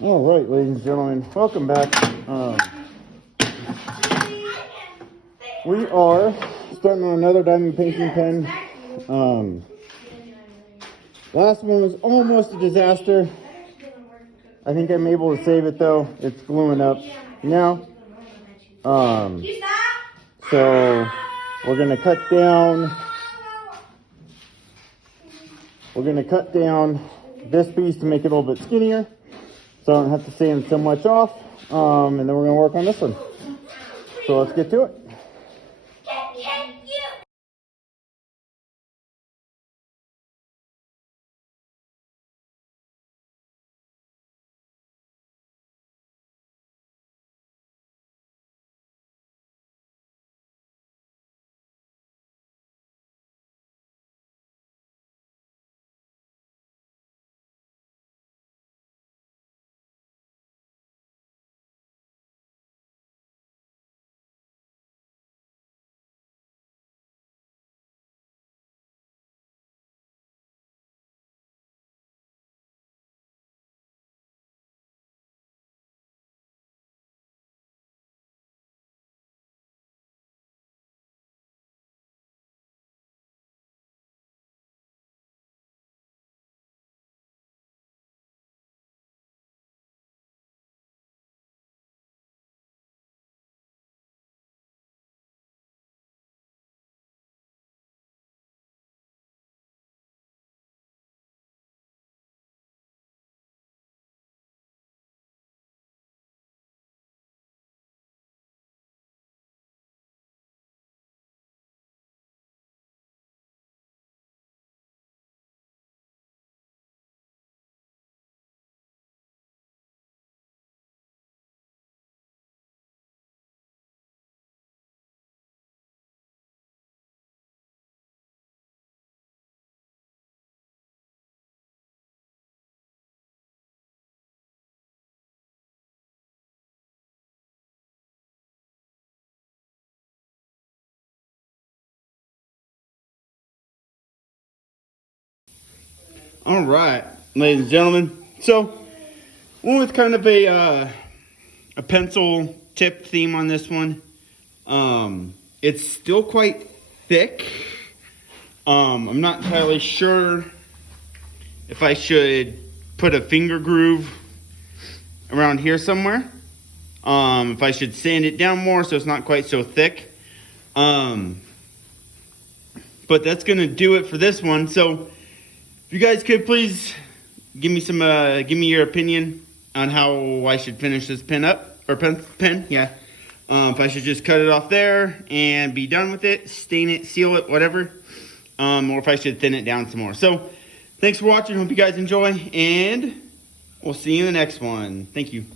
All right, ladies and gentlemen, welcome back. We are starting on another diamond painting pen. Last one was almost a disaster. I think I'm able to save it though. It's gluing up now. So we're gonna cut down. We're gonna cut down this piece to make it a little bit skinnier, so I don't have to sand so much off. And then we're gonna work on this one. So let's get to it. All right, ladies and gentlemen. So, went with kind of a pencil tip theme on this one. It's still quite thick. I'm not entirely sure if I should put a finger groove around here somewhere. If I should sand it down more so it's not quite so thick. But that's gonna do it for this one. So, if you guys could please give me your opinion on how I should finish this pen up, or pen, yeah. If I should just cut it off there and be done with it, stain it, seal it, whatever. Or if I should thin it down some more. So, thanks for watching. Hope you guys enjoy, and we'll see you in the next one. Thank you.